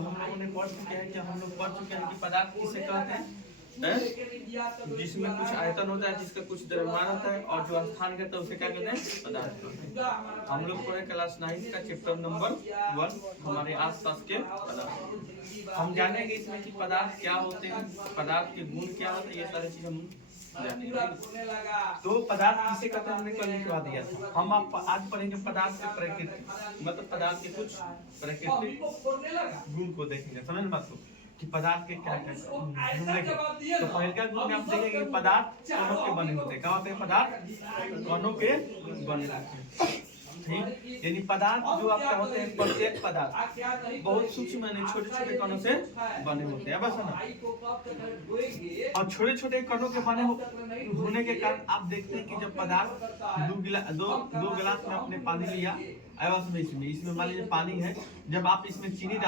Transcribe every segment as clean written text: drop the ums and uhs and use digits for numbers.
तो हम लोगों ने पढ़ चुके हैं कि पदार्थ किसे कहते हैं, जिसमें कुछ आयतन होता है, जिसका कुछ द्रव्यमान होता है और जो स्थान कहता है उसे क्या कहते हैं, पदार्थ कहते हैं। हम लोग पढ़े क्लास 9 का चैप्टर नंबर 1 हमारे आसपास के पदार्थ। हम जानेंगे इसमें कि पदार्थ क्या होते हैं, पदार्थ के गुण क्या होते हैं, ये सारी चीज हम जानेंगे। तो पदार्थ किसे कहते हैं हमने कल लिखवा दिया था। हम आप आज पढ़ेंगे पदार्थ के प्रकृति, मतलब पदार्थ के कुछ प्राकृतिक गुण को देखेंगे। समझ में बात को कि पदार्थ के क्या क्या गुण देखेंगे। तो पहले गुण में आप देखेंगे पदार्थ कणों के बने होते हैं। क्या होते हैं, पदार्थ कणों के बने होते हैं। ठीक, यानी पदार्थ जो आपके होते हैं, प्रत्येक पदार्थ बहुत सूक्ष्म यानी छोटे छोटे कणों से बने होते हैं। बस ना, और छोटे छोटे कणों के बने होने के कारण आप देखते हैं कि जब पदार्थ दो गिलास में आपने पानी लिया, इसमें मान लीजिए पानी है, जब आप इसमें चीनी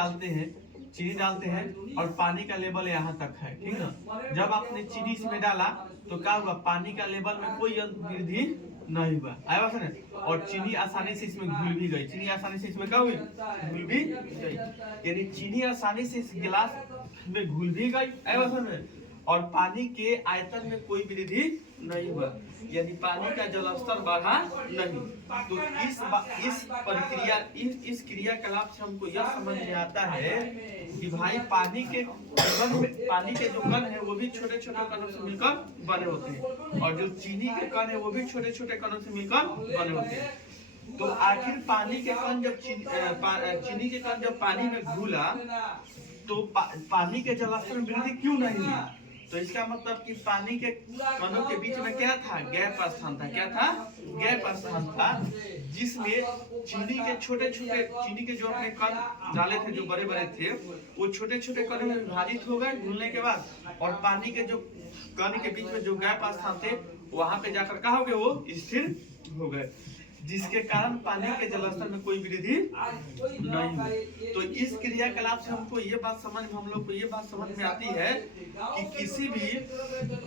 डालते हैं और पानी का लेवल यहाँ तक है, ठीक है। जब आपने चीनी इसमें डाला तो क्या हुआ, पानी का लेवल में कोई वृद्धि नहीं हुआ, आया बात है। और चीनी आसानी से इसमें घुल भी गई, चीनी आसानी से इसमें क्या हुई, घुल भी गई, यानी चीनी आसानी से इस गिलास में घुल भी गई, आया बात है। और पानी के आयतन में कोई वृद्धि नहीं हुआ, यानी पानी का जलस्तर बढ़ा नहीं। तो इस प्रक्रिया इस क्रियाकलाप से हमको यह समझ में आता है कि भाई पानी के जो कण है वो भी छोटे छोटे कणों से मिलकर बने होते हैं, और जो चीनी के कण है वो भी छोटे छोटे कणों से मिलकर बने होते हैं। तो आखिर पानी के कण जब चीनी के कण जब पानी में घुला तो पानी के जलस्तर में वृद्धि क्यों नहीं हुई। तो इसका मतलब कि पानी के कणों के बीच में क्या था, गैप स्थान था। क्या था, गैप स्थान था, जिसमें चीनी के जो अपने कण डाले थे, जो बड़े बड़े थे, वो छोटे छोटे कणों में विभाजित हो गए घुलने के बाद, और पानी के जो कण के बीच में जो गैप स्थान थे वहां पे जाकर क्या हो गए, वो स्थिर हो गए, जिसके कारण पानी के जलस्तर में कोई वृद्धि नहीं हुई। तो इस क्रियाकलाप से हमको ये बात समझ में आती है कि किसी भी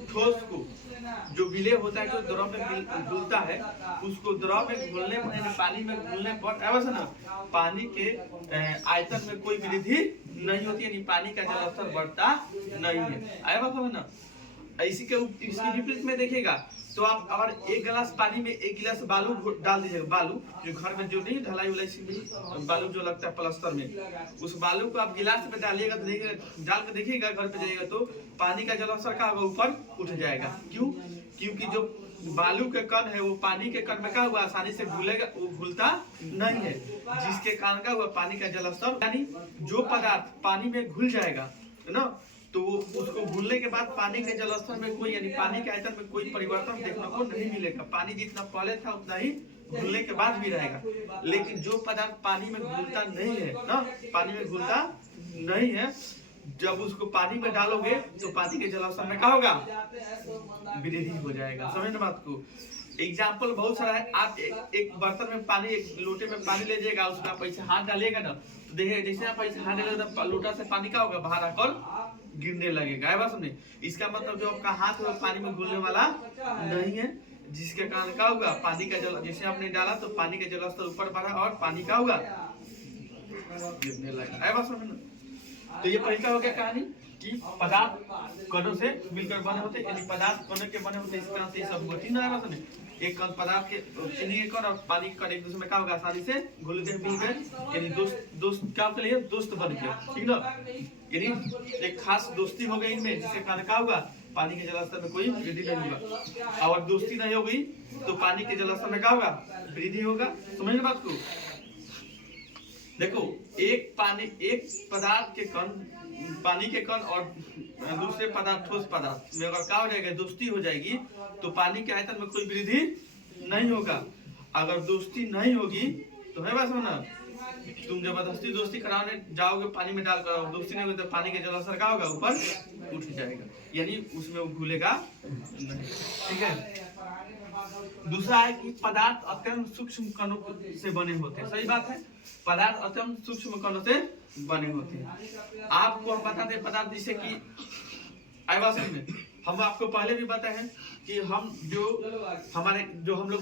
ठोस को जो विलय होता है, जो द्रव में घुलता है, उसको द्रव में घुलने पर, पानी में घुलने पर अवश्य ना पानी के आयतन में कोई वृद्धि नहीं होती, यानी पानी का जलस्तर बढ़ता नहीं है। आया बात है ना। इसके विपरीत में देखिएगा तो आप अगर एक गिलास पानी में एक गिलास बालू डाल दीजिएगा, बालू जो घर में जो नहीं ढलाई उलाई बालू जो लगता है प्लास्टर में, उस बालू को आप गिलास में डालिएगा तो डाल के देखिएगा, घर पे जाइएगा तो पानी का जलस्तर का ऊपर उठ जाएगा। क्यों, क्योंकि जो बालू के कण है वो पानी के कण में क्या हुआ, आसानी से घुलेगा, वो घुलता नहीं है, जिसके कारण क्या हुआ, पानी का जलस्तर, यानी जो पदार्थ पानी में घुल जाएगा है ना, तो उसको घुलने के बाद पानी के जलस्तर में कोई, यानी पानी के आयतन में कोई परिवर्तन देखने को नहीं मिलेगा। पानी जितना पहले था उतना ही घुलने के बाद भी रहेगा। लेकिन जो पदार्थ पानी में घुलता नहीं है ना, पानी में घुलता नहीं है, जब उसको पानी में डालोगे तो पानी के जलस्तर में क्या होगा, वृद्धि हो जाएगा। समझ बात को। एग्जाम्पल बहुत सारा है। आप एक बर्तन में पानी, एक लोटे में पानी ले जाएगा, उसमें आप ऐसे हाथ डालिएगा ना, तो देखिए जैसे आप ऐसे हाथ डालेगा तो लोटा से पानी क्या होगा, बाहर आकर गिरने लगेगा, है बात समझे। इसका मतलब जो आपका हाथ है वो पानी में घुलने वाला नहीं है, जिसके कारण क्या होगा, पानी का जल, जैसे आपने डाला तो पानी का जलस्तर ऊपर बढ़ा और पानी का होगा गिरने लगेगा, है बात समझ। तो ये पहला हो गया कहानी कि पदार्थ कणों से मिलकर बने होते, यानी पदार्थ कणों के बने होते। इस तरह से सब होती है बात समझे। एक कण पदार्थ के चीनी के कण और पानी के कण एक दूसरे में क्या होगा, आसानी से घुल गए, मिल गए, यानी दोस्त क्या के लिए दोस्त बन गए, ठीक ना, यानी एक खास दोस्ती हो गई इनमें, जिसके कारण क्या होगा, पानी के जलस्तर में कोई वृद्धि नहीं होगा। और दोस्ती नहीं होगी तो पानी के जलस्तर में क्या होगा, वृद्धि होगा। समझ बात को। देखो एक पदार्थ के कण, पानी के कण और दूसरे पदार्थ, ठोस पदार्थ में अगर क्या हो जाएगा, दोस्ती हो जाएगी तो पानी के आयतन में कोई वृद्धि नहीं होगा। अगर दोस्ती नहीं होगी तो है बात समझना, तुम जबरदस्ती दोस्ती कराने जाओगे पानी में डालकर, दोस्ती नहीं होगी तो पानी के जलस्तर क्या होगा, ऊपर उठ जाएगा, यानी उसमें वो घुलेगा नहीं, ठीक है। दूसरा है कि पदार्थ अत्यंत सूक्ष्म कणों से बने होते हैं। सही बात है, पदार्थ अत्यंत सूक्ष्म कणों से बने होते हैं। आपको हम बताते हैं पदार्थ जैसे कि आवासन में हम आपको पहले भी बताए हैं कि हम हम लोग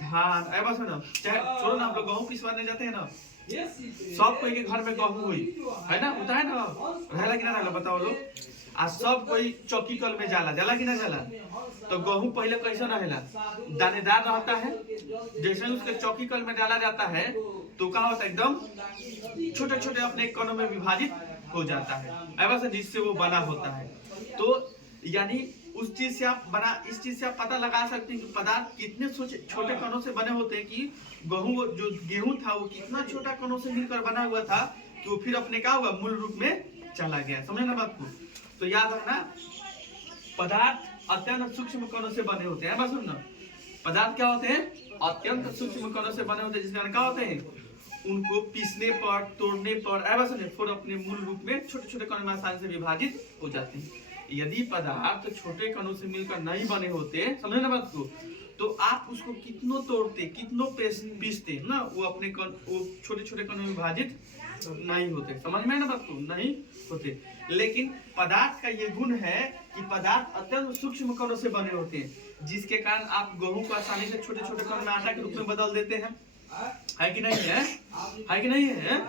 धान आवासन, चाहे छोड़ो ना, हम लोग गेहूं पिसवाने जाते हैं ना, सब कोई के घर में गेहूं हुई है ना, होता है ना, रहेला कि ना रहेला बताओ लोग। आ सब कोई चौकी कल में जाला कि ना जाला। तो गेहूं पहले कैसा रहेला, दानेदार रहता है, जैसे उसके चौकी कल में डाला जाता है तो क्या होता है, एकदम छोटे छोटे अपने कणों में विभाजित हो जाता है, ऐसा जिससे वो बना होता है। तो यानी उस चीज से आप बना, इस चीज से आप पता लगा सकते हैं कि पदार्थ कितने छोटे कणों से बने होते हैं, कि गेहूं था वो कितना छोटा कणों से मिलकर बना हुआ था कि वो फिर अपने क्या हुआ, मूल रूप में चला गया। समझे ना बात को। तो याद रखना, पदार्थ अत्यंत सूक्ष्म कणों से बने होते हैं। बस सुनना, पदार्थ क्या होते हैं, अत्यंत सूक्ष्म कणों से बने होते हैं, जिसके क्या होते हैं, उनको पीसने पर, तोड़ने पर, फिर अपने मूल रूप में छोटे छोटे कणों में आसानी से विभाजित हो जाते हैं। यदि पदार्थ छोटे कणों से मिलकर नहीं बने होते, समझे ना बात को, तो आप उसको कितनों तोड़ते, कितनों पीसते ना, वो अपने वो छोटे छोटे कणों में विभाजित नहीं होते। समझ में ना बात को, नहीं होते। लेकिन पदार्थ का ये गुण है कि पदार्थ अत्यंत सूक्ष्म कणों से बने होते हैं, जिसके कारण आप गेहूं को आसानी से छोटे छोटे कण में आटा के रूप में बदल देते हैं, है कि नहीं है, है कि नहीं है।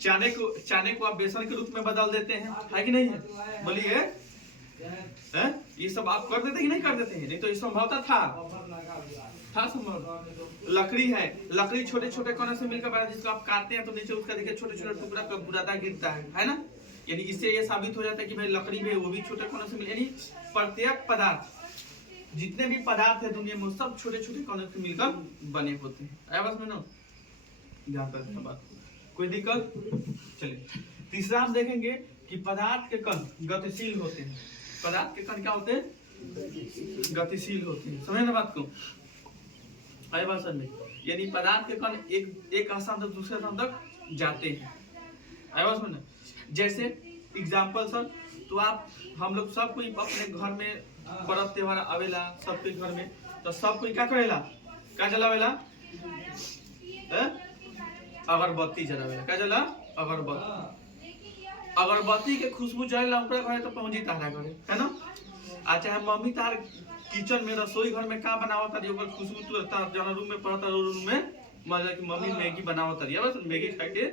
चाने को आप बेसन के रूप में बदल देते हैं, है कि नहीं है, बोलिए। ये सब आप कर देते कि नहीं कर देते हैं, नहीं तो ये संभवता था संभव। लकड़ी है, लकड़ी छोटे छोटे कणों से मिलकर बना, जिसको आप काटते हैं तो नीचे उसका देखिए छोटे छोटे टुकड़ा का बुरादा गिरता है ना। यानी इससे ये साबित हो जाता है कि भाई लकड़ी में वो भी छोटे कणों से मिले। यानी प्रत्येक पदार्थ, जितने भी पदार्थ है दुनिया में, सब छोटे छोटे कणों से मिलकर बने होते हैं। बस में ना ध्यान रखना बात, कोई दिक्कत। चलिए तीसरा हम देखेंगे कि पदार्थ के कण गतिशील होते हैं। पदार्थ के कण क्या होते हैं, गतिशील होते हैं। समझे ना बात को, आए बात समझ में। यानी पदार्थ के कण एक स्थान से दूसरे स्थान तक जाते हैं, आए बात समझ। जैसे एग्जाम्पल सर, तो आप हम लोग सब कोई अपने घर में पर्व त्योहार आवेला, सबके घर में, तो सब कोई क्या करेला, क्या जलावेला, अगरबत्ती जलावेला। क्या जला, अगरबत्ती। अगरबत्ती के खुशबू जलेला ऊपर घरे तो पहुंची तारा घरे, है ना। अच्छा, मम्मी तार किचन में, रसोई घर में का बनावत तारी, ओकर खुशबू तुरता जौन रूम में पड़ता, रूम में मतलब कि मम्मी मैगी बनावत तारी, बस मैगी खा के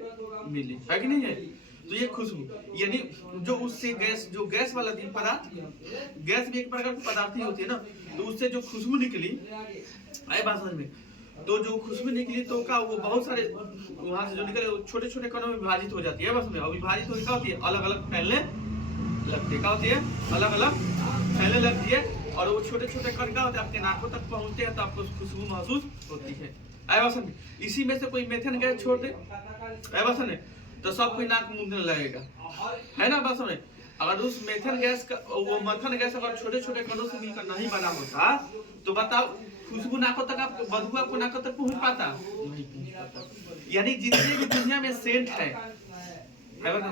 मिली, है कि नहीं है। तो ये खुशबू, यानी जो उससे गैस, जो गैस वाला पदार्थ, गैस भी एक प्रकार की पदार्थ ही होती है ना, तो उससे जो खुशबू निकली, आए बात समझ में, तो जो खुशबू निकली तो का वो बहुत सारे वहां से जो निकले वो छोटे छोटे कणों में विभाजित हो जाती है। बस में विभाजित होकर क्या होती है, अलग अलग फैलने लगती है। क्या होती है, अलग अलग फैलने लगती है। और वो छोटे छोटे कण क्या होते हैं, आपके नाकों तक पहुंचते हैं तो आपको खुशबू महसूस होती है। आए बात समझ। इसी में से कोई मेथेन गैस छोड़ दे, आए बात समझ, तो सब कोई नाक मूंदने लगेगा, है ना बात समझ। अगर उस मेथेन गैस का, वो मेथेन गैस अगर छोटे छोटे कणों से मिलकर नहीं बना होता, तो बताओ खुशबू नाकों तक, आप बदबू आपको नाकों तक पहुंच पाता, नहीं पहुंच पाता। यानी जितने भी दुनिया में सेंट है,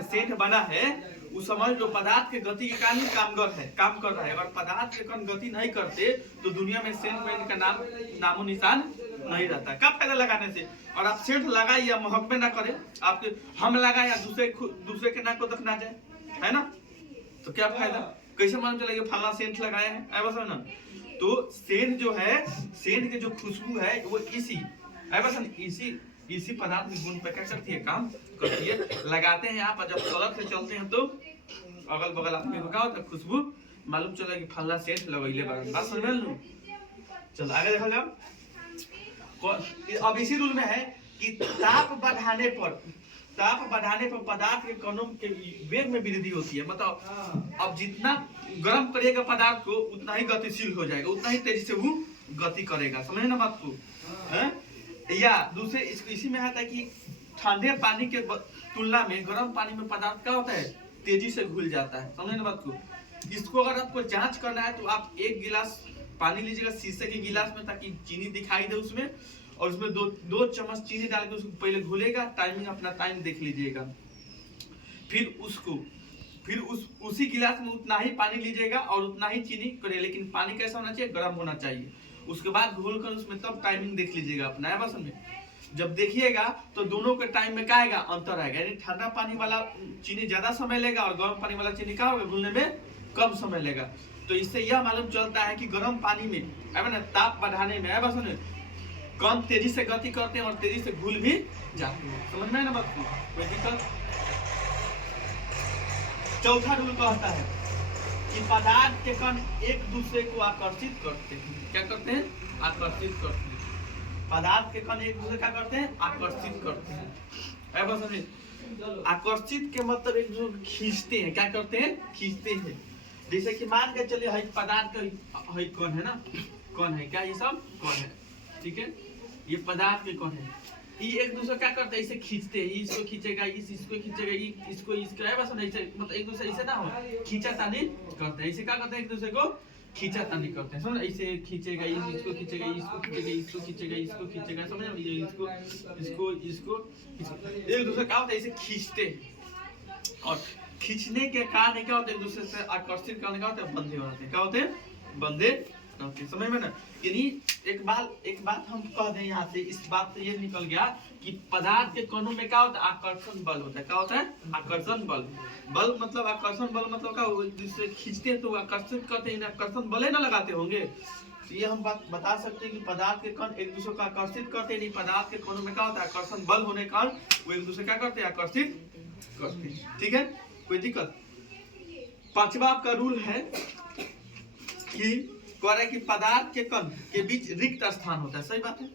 सेंट बना है, उस समझ लो पदार्थ के गति के कारण कामगर है, काम कर रहा है। अगर पदार्थ के कण गति नहीं करते तो दुनिया में सेंट मैन का नामो निशान नहीं रहता। क्या फायदा लगाने से, और आप सेंट लगाए या महकमे ना करे, आपके हम लगाए या दूसरे के नाक को तक ना जाए, है ना, तो क्या फायदा। कैसे मालूम चलेगा फलाना सेंट लगाया है, ऐसा ना। तो सेंट जो है, सेंट के जो खुशबू है वो इसी पदार्थ के गुण पर क्या करती है, काम करती है। लगाते हैं आप, जब सड़क से चलते हैं तो अगल बगल आदमी को क्या होता है, खुशबू मालूम चला कि फलाना सेंट लगैले बात समझ में लू। चलो आगे देखा जाओ। अब इसी रूल में है कि ताप बढ़ाने पर पदार्थ के कणों के वेग में वृद्धि होती है। बताओ, अब जितना गर्म करेगा पदार्थ को उतना ही गतिशील हो जाएगा, उतना ही तेजी से वो गति करेगा। समझे ना बात को, है? या दूसरे इसी में आता है कि ठंडे पानी के तुलना में गर्म पानी में पदार्थ क्या होता है, तेजी से घुल जाता है। समझे ना बात को। इसको अगर आपको जांच करना है तो आप एक गिलास पानी लीजिएगा शीशे के गिलास में, ताकि चीनी दिखाई दे उसमें, और उसमें दो चम्मच चीनी डाल के उसको पहले घुलेगा, टाइमिंग अपना टाइम देख लीजिएगा। फिर उसी गिलास में उतना ही पानी लीजिएगा और उतना ही चीनी करे, लेकिन पानी कैसा होना चाहिए, गर्म होना चाहिए। उसके बाद घोलकर उसमें तब टाइमिंग देख लीजिएगा अपना, है बस में। जब देखिएगा तो दोनों के टाइम में क्या आएगा, अंतर आएगा। यानी ठंडा पानी वाला चीनी ज्यादा समय लेगा और गर्म पानी वाला चीनी क्या होगा, घुलने में कम समय लेगा। तो इससे यह मालूम चलता है कि गर्म पानी में ताप बढ़ाने में, है बस कण तेजी से गति करते हैं और तेजी से घुल भी जाते हैं। समझ में ना बात को? कोई दिक्कत? चौथा रूल कहता है कि पदार्थ के कण एक दूसरे को आकर्षित करते हैं। क्या करते हैं? आकर्षित करते हैं। पदार्थ के कण एक दूसरे क्या करते हैं? आकर्षित करते हैं। आकर्षित के मतलब एक दूसरे को खींचते हैं। क्या करते हैं? खींचते हैं। जैसे कि मान के चलिए हई पदार्थ का हई कण है ना, कण है क्या? ये सब कण है, ठीक है? ये पदार्थ के कण है। ये एक दूसरे क्या करते हैं? इसे खींचते हैं। इसको खींचेगा, इसको खींचेगा, इसको है बस ऐसे, मतलब एक दूसरे ऐसे ना हो, खींचातानी करते हैं। इसे क्या करते हैं? एक दूसरे को खींचातानी करते हैं। समझ? इसे खींचेगा, इसको खींचेगा, इसको खींचेगा, इसको खींचेगा, इसको खींचेगा। समझ? इसको एक दूसरे क्या होता है? इसे खींचते हैं। और खींचने के कारण क्या होता है? एक दूसरे से आकर्षित करने का होता है, बंधे होते हैं। क्या होते हैं? बंधे होते हैं। समझ में ना? यानी एक बात हम कह दें यहाँ से, इस बात से ये निकल गया कि पदार्थ के कणों में क्या होता है? आकर्षण बल होता है। क्या होता है? आकर्षण बल। बल मतलब आकर्षण बल मतलब क्या? एक दूसरे खींचते हैं तो आकर्षित करते हैं। आकर्षण बल ना लगाते होंगे, तो ये हम बात बता सकते हैं कि पदार्थ के कण एक दूसरे को आकर्षित करते हैं। पदार्थ के कणों में क्या होता है? आकर्षण बल होने के कारण वो एक दूसरे क्या करते हैं? आकर्षित करते हैं। ठीक है? कोई दिक्कत? पांचवा आपका रूल है कि कह रहा है कि पदार्थ के कण के बीच रिक्त स्थान होता है। सही बात है।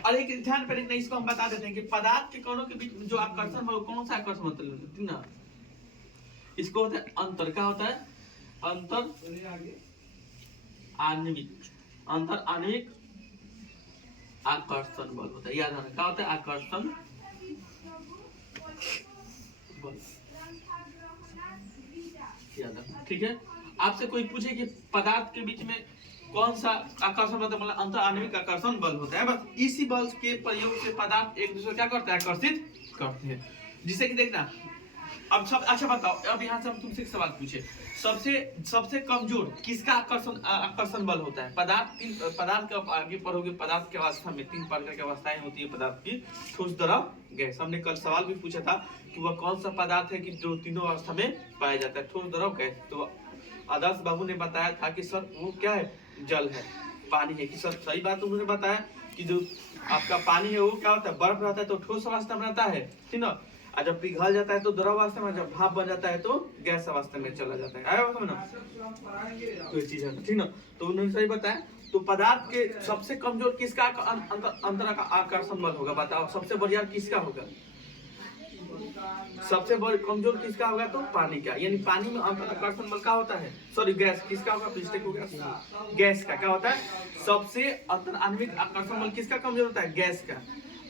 और एक ध्यान पर नहीं, इसको हम बता देते हैं कि पदार्थ के कणों के बीच जो आकर्षण है वो कौन सा आकर्षण मतलब है ना? इसको होता है अंतर। क्या होता है? अंतर आणविक। अंतर आणविक आकर्षण बल होता है। याद रखना क्या होता है? आकर्षण बल। याद रखना, ठीक है? आपसे कोई पूछे कि पदार्थ के बीच में कौन सा आकर्षण मतलब अंतर आणविक आकर्षण बल होता है, बस इसी बल के प्रयोग से पदार्थ एक दूसरे क्या करते हैं? आकर्षित करते हैं। जिसे कि देखना, अब सब अच्छा बताओ, अब यहाँ से हम तुमसे एक सवाल पूछे, सबसे कमजोर किसका आकर्षण बल होता है? पदार्थ का आगे पढ़ोगे, पदार्थ की अवस्था में 3 प्रकार की अवस्थाएं होती है पदार्थ की: ठोस, द्रव, गैस। हमने कल सवाल भी पूछा था कि वह कौन सा पदार्थ है कि जो तीनों अवस्था में पाया जाता है: ठोस, द्रव, गैस। तो आदर्श बाबू ने बताया था कि सर वो क्या है? जल है, पानी है। कि सर सही बात उन्होंने बताया कि जो आपका पानी है वो क्या होता है? बर्फ रहता है तो ठोस अवस्था में रहता है, ठीक ना? और जब पिघल जाता है तो द्रव अवस्था में, जब भाप बन जाता है तो गैस अवस्था में चला जाता है। आया समझ ना? तो ये चीज है, ठीक ना? तो उन्होंने सही बताया। तो पदार्थ के सबसे कमजोर किसका अंतर का आकर्षण बल होगा? बताओ, सबसे बढ़िया किसका होगा? सबसे बड़ा कमजोर किसका होगा? तो पानी का। यानी पानी में आकर्षण बल का होता है, सॉरी गैस किसका होगा? मिस्टेक हो गया, गैस का। क्या होता है? सबसे अंतर आणविक आकर्षण बल किसका कमजोर होता है? गैस का।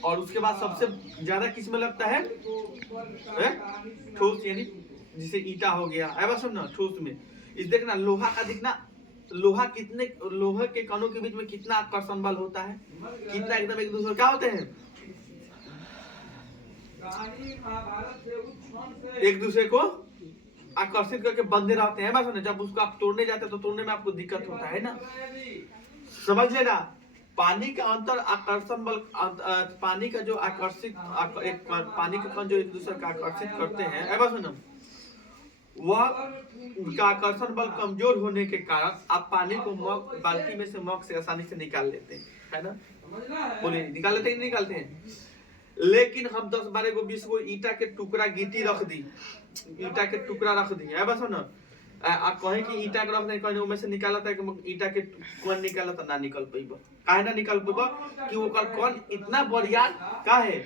और उसके बाद सबसे ज्यादा किस में लगता है? ठोस, यानी जिसे ईटा हो गया, ऐसा सुन ना, ठोस में। इस देखना लोहा का, दिखना लोहा के कणों के बीच में कितना आकर्षण बल होता है, कितना एकदम एक दूसरे क्या होते हैं? एक दूसरे को आकर्षित करके बंधे रहते हैं। बस जब उसको आप तोड़ने जाते हैं तो तोड़ने में आपको दिक्कत होता है ना? समझ लेना, पानी का अंतर आकर्षण बल, पानी का जो आकर्षित पानी के कण जो एक दूसरे को आकर्षित करते हैं, ऐसा सुनो, वह उनका आकर्षण बल कमजोर होने के कारण आप पानी को मग बाल्टी में से मग से आसानी से निकाल लेते हैं, है ना? बोलिए, निकाल लेते हैं नहीं निकालते हैं? लेकिन हम 10, 12 को 20 को ईटा के टुकड़ा गिट्टी रख दी, ईटा के टुकड़ा रख दी, है बस ना? आप कहें कि ईटा के रख दे, कहीं में से निकाला था कि ईटा के कौन निकाला था? ना निकल पाइबा। काहे ना निकल पाइबा? कि वो कौन इतना बढ़िया का है,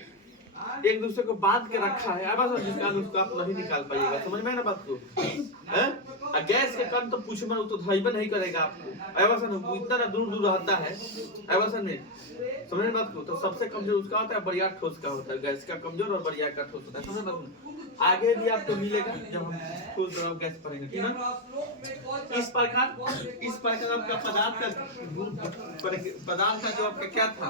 एक दूसरे को बांध के रखा है, बस जिसका उसको आप नहीं निकाल पाइएगा। समझ में ना बात को? हैं? गैस के कण तो पूछ मत, तो धइबा नहीं करेगा आपको, ऐसा ना, इतना ना दूर दूर रहता है, ऐसा नहीं। समझ में बात को? तो सबसे कमजोर उसका होता है, बढ़िया ठोस का होता है। गैस का कमजोर और बढ़िया का ठोस होता है। समझ बात? आगे भी आपको मिलेगा जब हम ठोस द्रव गैस पढ़ेंगे, ठीक है? इस प्रकार आपका पदार्थ का जो आपका क्या था,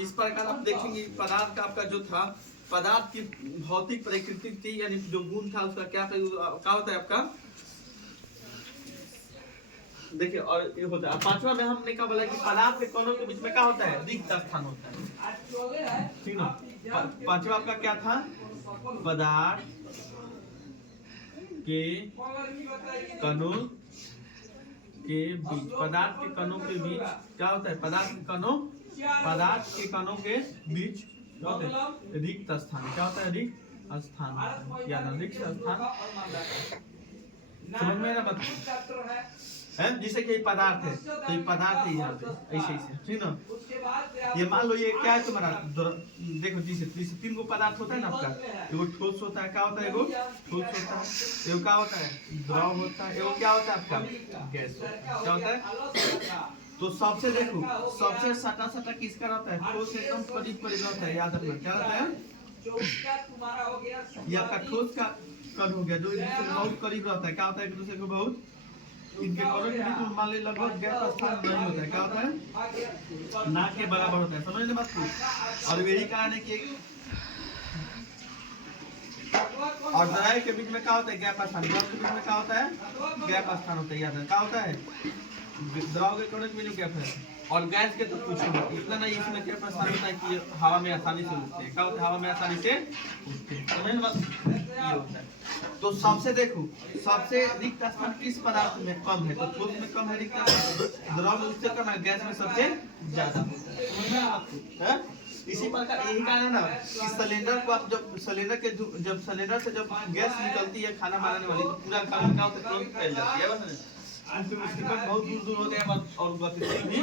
इस प्रकार आप देखेंगे पदार्थ का आपका जो था, पदार्थ की भौतिक प्रकृति थी, यानी जो गुण था उसका क्या होता है आपका? देखिए, और ये होता है। पांचवा में हमने क्या बोला कि पदार्थ के कणों के बीच में क्या होता है? रिक्त स्थान होता है, ठीक ना? पांचवा आपका क्या था? पदार्थ के कणों के बीच, पदार्थ के कणों के बीच क्या होता है? पदार्थ के कणों के बीच क्या होता है? रिक्त स्थान। क्या होता है? रिक्त स्थान या रिक्त स्थान। समझ में ना? है जैसे कि पदार्थ है, तो ये पदार्थ है यहाँ पे ऐसे ऐसे, ठीक ना? ये मान लो ये क्या है तुम्हारा? देखो जैसे 3 गो पदार्थ होता है ना आपका। एगो ठोस होता है, क्या होता है? एगो ठोस होता है, एगो क्या होता है? द्रव होता है, एगो क्या होता है आपका? गैस होता है। क्या होता है? तो सबसे देखो, सबसे सटा सटा किसका रहता है? ठोस एकदम करीब करीब रहता है, याद रखना। क्या रहता है? ये आपका ठोस का कण हो गया, जो एक दूसरे के बहुत करीब रहता है। क्या होता है? एक दूसरे को बहुत, इनके कणों के बीच में मान ली लगभग गैप स्थान नहीं होता है। क्या होता है? ना के बराबर होता है। समझ लें बात को। और यही कारण है कि और द्रव के बीच में क्या होता है? गैप स्थान। द्रव के बीच में क्या होता है? गैप स्थान होता है, याद है। क्या होता है? द्रव के कणों के बीच में गैप है। और गैस के तो कुछ इतना नहीं, इसमें गैप स्थान होता है कि हवा में आसानी से उठते हैं। क्या होता है? हवा में आसानी से उठते हैं। समझ लें बात, ये होता है। तो सबसे देखो, सबसे रिक्त स्थान किस पदार्थ में कम है? तो ठोस में कम है रिक्त स्थान, द्रव में उससे कम है, गैस में सबसे ज्यादा है। इसी प्रकार यही कारण है ना कि सिलेंडर को आप जब सिलेंडर से जब गैस निकलती है खाना बनाने वाली, तो पूरा खाना क्या होता है? तुरंत फैल जाती है, बस उसके कण बहुत दूर दूर होते हैं और गतिशील भी।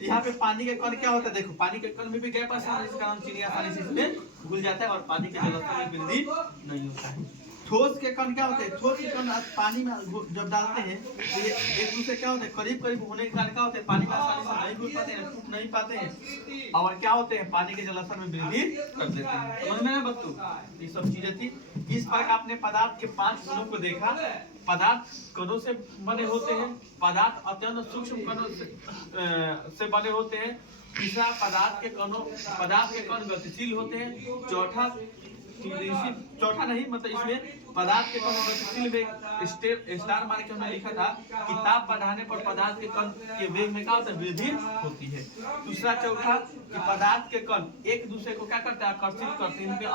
यहाँ पे पानी के कण क्या होता है? देखो पानी के कण में भी गैप स्थान है, इस कारण चीनी आसानी से इसमें घुल जाता है और पानी के जलस्तर में वृद्धि नहीं होता है। ठोस के कण क्या होते हैं? ठोस के कण पानी में जब डालते हैं तो ये एक दूसरे क्या होते हैं? करीब करीब होने के कारण क्या होते हैं? पानी में आसानी से नहीं घुल पाते हैं, टूट नहीं पाते हैं, और क्या होते हैं? पानी के जलस्तर में वृद्धि कर देते हैं। समझ में ना बच्चों? ये सब चीजें थी। इस प्रकार आपने पदार्थ के 5 गुणों को देखा। पदार्थ कणों से बने होते हैं, पदार्थ अत्यंत सूक्ष्म कणों से बने होते हैं। तीसरा, पदार्थ के कण गतिशील होते हैं। चौथा नहीं, मतलब इसमें पदार्थ के कण गतिशील वेग स्टार मार्क के हमने लिखा था कि ताप बढ़ाने पर पदार्थ के कण के वेग में क्या होता है? वृद्धि होती है। दूसरा, चौथा कि पदार्थ के कण एक दूसरे को क्या करते हैं? आकर्षित करते हैं। इनके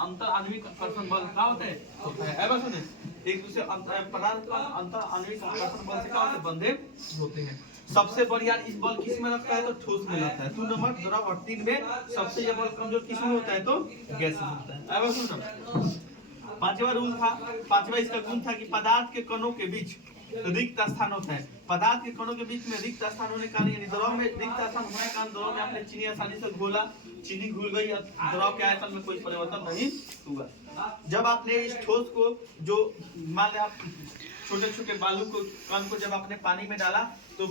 अंतर आणविक आकर्षण बल क्या होता है? बस सुने, एक दूसरे पदार्थ का अंतर आणविक आकर्षण बल से क्या होते हैं? बंधे होते हैं। सबसे बढ़िया इस बल किस में लगता है? तो ठोस में लगता है। 2 नंबर द्रव और 3 में सबसे ज्यादा बल कमजोर किस में होता है? तो गैस में होता है। अब सुनो, 5वां रूल था, 5वां इसका गुण था कि पदार्थ के कणों के बीच रिक्त स्थान होता है। पदार्थ के कणों के बीच में रिक्त स्थान होने के कारण, यानी द्रव में रिक्त स्थान होने के कारण द्रव में आपने चीनी आसानी से घोला, चीनी घुल गई, द्रव के आयतन में कोई परिवर्तन नहीं हुआ। जब आपने इस ठोस को, जो मान लिया आप छोटे छोटे बालू को कण को जब आपने पानी में डाला, तो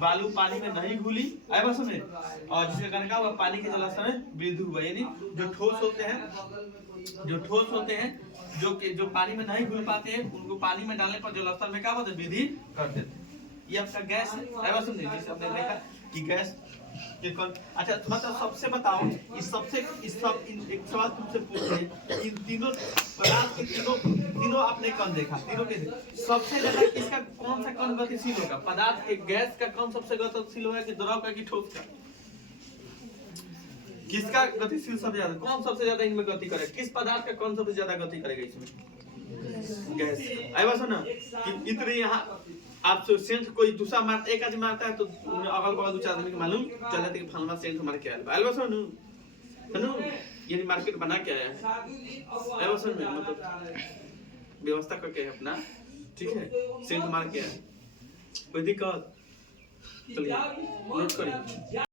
बालू पानी में नहीं घुली, बस में, और जिसके कारण क्या हुआ? पानी के जलस्तर में वृद्धि हुआ। यानी जो ठोस होते हैं जो पानी में नहीं घुल पाते हैं, उनको पानी में डालने पर जलस्तर में क्या होता है? वृद्धि कर देते हैं। ये आपका गैस है, बस में, जिसे हमने देखा कि गैस के कण। अच्छा मतलब सबसे बताओ, एक सवाल तुमसे पूछते हैं, इन तीनों पदार्थ के तीनों आपने कण देखा, तीनों के सबसे ज्यादा किसका, कौन सा कण गतिशील होगा? पदार्थ के गैस का कण सबसे गतिशील होगा कि द्रव का कि ठोस का? किसका गतिशील सबसे ज्यादा? कौन सबसे ज्यादा इनमें गति करेगा? किस पदार्थ का कौन सबसे ज्यादा गति करेगा इसमें? गैस। आई सुनो कि इतने यहाँ आप सेंट कोई दूसरा मारता, एक आदमी मारता है तो अगल बगल 2-4 आदमी को मालूम चल जाता है कि फलाना सेंट मार के आया है। आई सुनो यानी मार्केट बना के आया है। आई सुनो मतलब व्यवस्था करके है अपना, ठीक है, सेंट मार के आया। कोई दिक्कत? चलिए नोट करिए।